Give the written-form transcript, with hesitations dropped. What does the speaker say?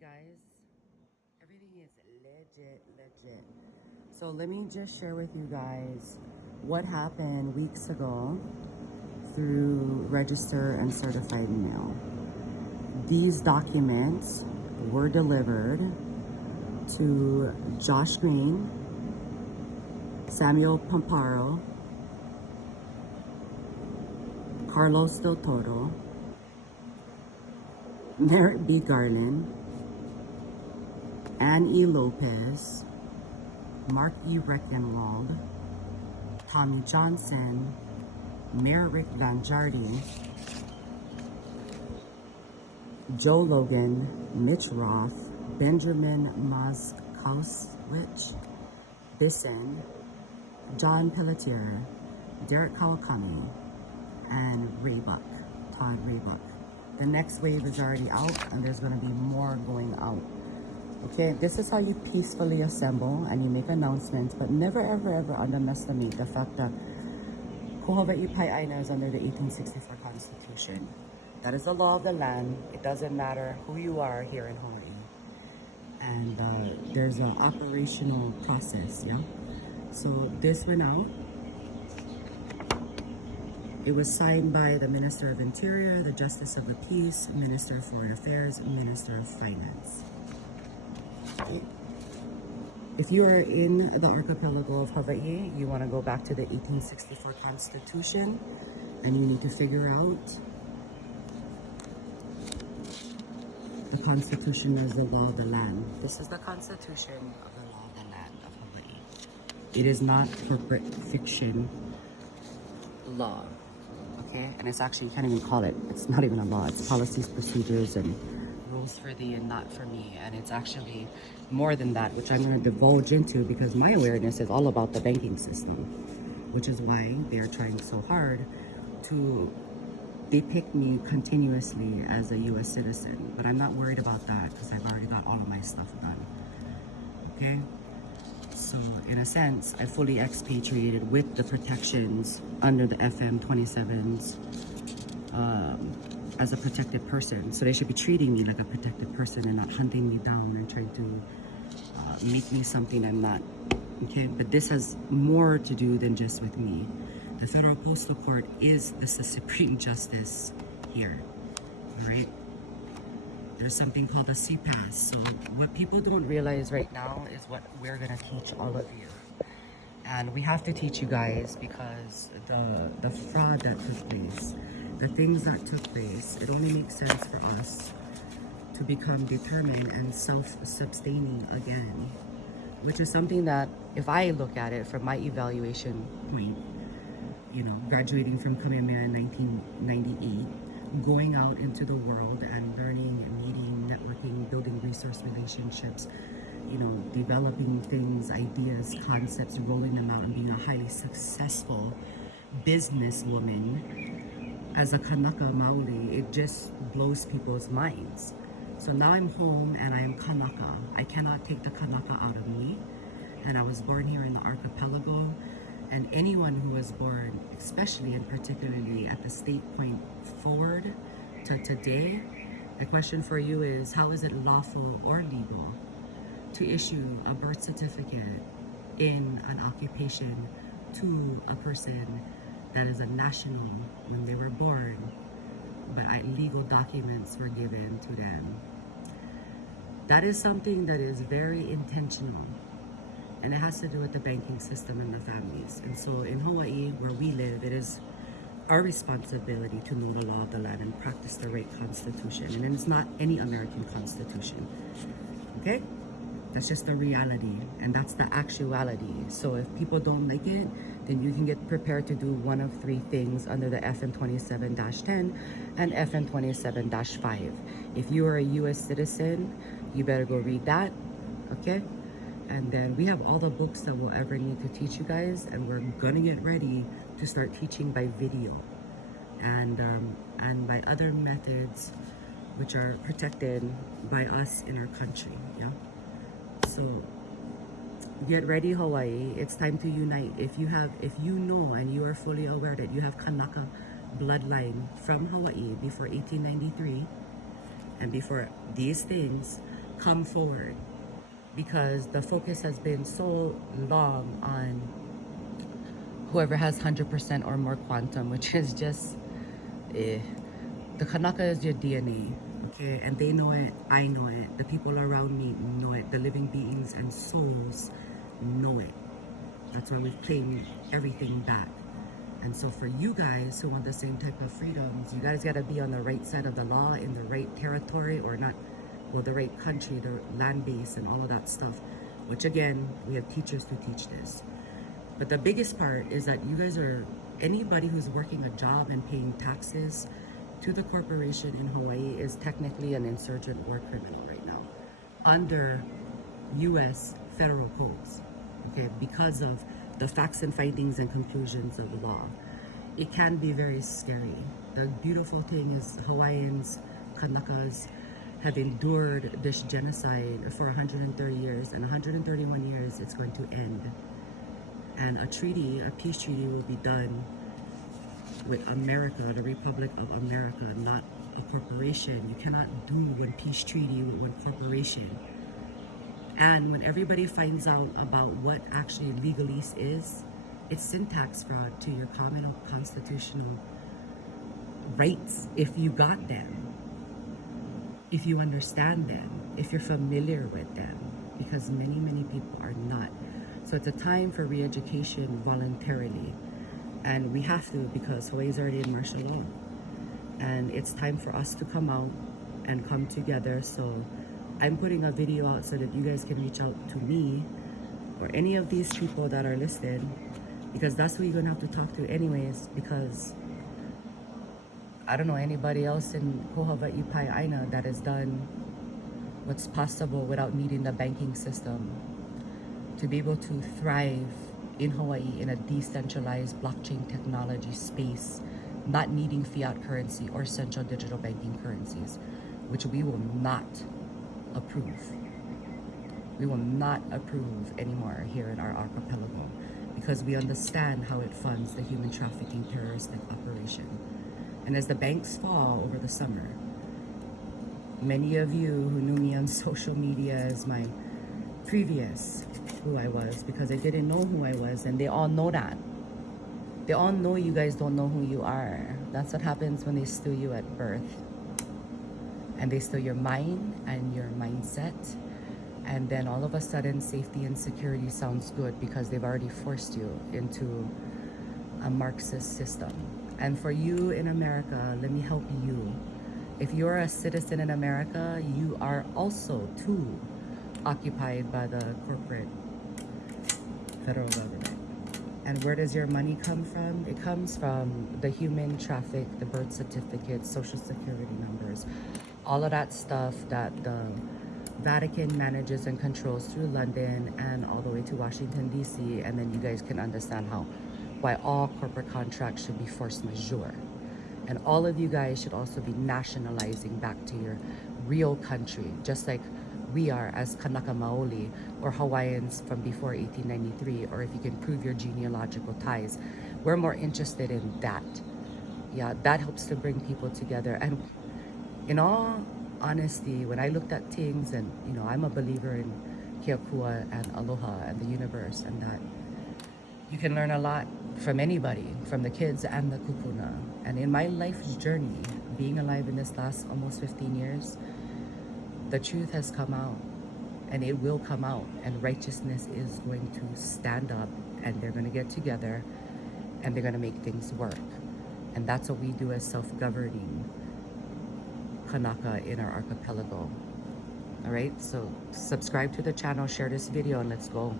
guys. Everything is legit. So let me just share with you guys what happened weeks ago through register and certified mail. These documents were delivered to Josh Green, Samuel Pamparo, Carlos Del Toro, Merrick B. Garland, Ann E. Lopez, Mark E. Reckenwald, Tommy Johnson, Mayor Rick Langiardi, Joe Logan, Mitch Roth, Benjamin Moskowitz, Bisson, John Pelletier, Derek Kawakami, and Raybuck, Todd Raybuck. The next wave is already out, and there's going to be more going out. Okay, this is how you peacefully assemble and you make announcements, but never ever underestimate the fact that Hawaiian Aina is under the 1864 Constitution. That is the law of the land. It doesn't matter who you are here in Hawaii. And there's an operational process, yeah? So this went out. It was signed by the Minister of Interior, the Justice of the Peace, Minister of Foreign Affairs, Minister of Finance. If you are in the archipelago of Hawaii, you want to go back to the 1864 Constitution, and you need to figure out the Constitution as the law of the land. This is the Constitution of the law of the land of Hawaii. It is not corporate fiction law, okay? And it's actually, you can't even call it, it's not even a law. It's policies, procedures, and rules for thee and not for me. And it's actually more than that, which I'm going to divulge into because my awareness is all about the banking system, which is why they are trying so hard to depict me continuously as a U.S. citizen. But I'm not worried about that because I've already got all of my stuff done. Okay? So in a sense, I fully expatriated with the protections under the FM 27s as a protected person. So they should be treating me like a protected person and not hunting me down and trying to make me something I'm not. Okay, but this has more to do than just with me. The Federal Postal Court is the supreme justice here, all right? There's something called a CPAS. So what people don't realize right now is what we're gonna teach all of you. And we have to teach you guys because the fraud that took place, the things that took place, it only makes sense for us to become determined and self-sustaining again, which is something that if I look at it from my evaluation point, you know, graduating from Kamehameha in 1998, going out into the world and learning, meeting, networking, building resource relationships, you know, developing things, ideas, concepts, rolling them out and being a highly successful businesswoman as a Kanaka Maoli, it just blows people's minds. So now I'm home and I am Kanaka. I cannot take the Kanaka out of me. And I was born here in the archipelago. And anyone who was born, especially and particularly at the state point forward to today, the question for you is, how is it lawful or legal to issue a birth certificate in an occupation to a person that is a national when they were born, but legal documents were given to them? That is something that is very intentional. And it has to do with the banking system and the families. And so in Hawaii, where we live, it is our responsibility to know the law of the land and practice the right constitution. And it's not any American constitution. Okay? That's just the reality. And that's the actuality. So if people don't like it, then you can get prepared to do one of three things under the FM 27-10 and FM 27-5. If you are a U.S. citizen, you better go read that. Okay? And then we have all the books that we'll ever need to teach you guys, and we're gonna get ready to start teaching by video and by other methods which are protected by us in our country. Yeah. So get ready, Hawaii. It's time to unite. If you know and you are fully aware that you have Kanaka bloodline from Hawaii before 1893 and before these things, come forward, because the focus has been so long on whoever has 100% or more quantum, which is just eh. The Kanaka is your DNA, okay? And they know it, I know it, the people around me know it, the living beings and souls know it. That's why we've claimed everything back. And so for you guys who want the same type of freedoms, you guys gotta be on the right side of the law, in the right territory, or not, well, the right country, the land base and all of that stuff, which again, we have teachers to teach this. But the biggest part is that you guys are, anybody who's working a job and paying taxes to the corporation in Hawaii is technically an insurgent war criminal right now under US federal codes, okay, because of the facts and findings and conclusions of the law. It can be very scary. The beautiful thing is Hawaiians, Kanakas, have endured this genocide for 130 years, and 131 years it's going to end. And a treaty, a peace treaty, will be done with America, the Republic of America, not a corporation. You cannot do one peace treaty with one corporation. And when everybody finds out about what actually legalese is, it's syntax fraud to your common constitutional rights if you got them, if you understand them, if you're familiar with them, because many people are not. So it's a time for re-education voluntarily. And we have to, because Hawaii is already in martial law. And it's time for us to come out and come together. So I'm putting a video out so that you guys can reach out to me or any of these people that are listed, because that's who you're gonna have to talk to anyways, because I don't know anybody else in Kohawaii Pai Aina that has done what's possible without needing the banking system to be able to thrive in Hawaii in a decentralized blockchain technology space, not needing fiat currency or central digital banking currencies, which we will not approve. We will not approve anymore here in our archipelago, because we understand how it funds the human trafficking terroristic operation. And as the banks fall over the summer, many of you who knew me on social media as my previous who I was, because I didn't know who I was, and they all know that. They all know you guys don't know who you are. That's what happens when they steal you at birth. And they steal your mind and your mindset. And then all of a sudden, safety and security sounds good because they've already forced you into a Marxist system. And for you in America, let me help you. If you're a citizen in America, you are also too occupied by the corporate federal government. And where does your money come from? It comes from the human traffic, the birth certificates, social security numbers, all of that stuff that the Vatican manages and controls through London and all the way to Washington, D.C. And then you guys can understand why all corporate contracts should be force majeure. And all of you guys should also be nationalizing back to your real country, just like we are as Kanaka Maoli or Hawaiians from before 1893, or if you can prove your genealogical ties. We're more interested in that. Yeah, that helps to bring people together. And in all honesty, when I looked at things, and I'm a believer in Keakua and Aloha and the universe, and that you can learn a lot from anybody, from the kids and the kupuna. And in my life's journey, being alive in this last almost 15 years, the truth has come out, and it will come out, and righteousness is going to stand up, and they're going to get together, and they're going to make things work. And that's what we do as self-governing Kanaka in our archipelago. All right, so subscribe to the channel, share this video, and let's go.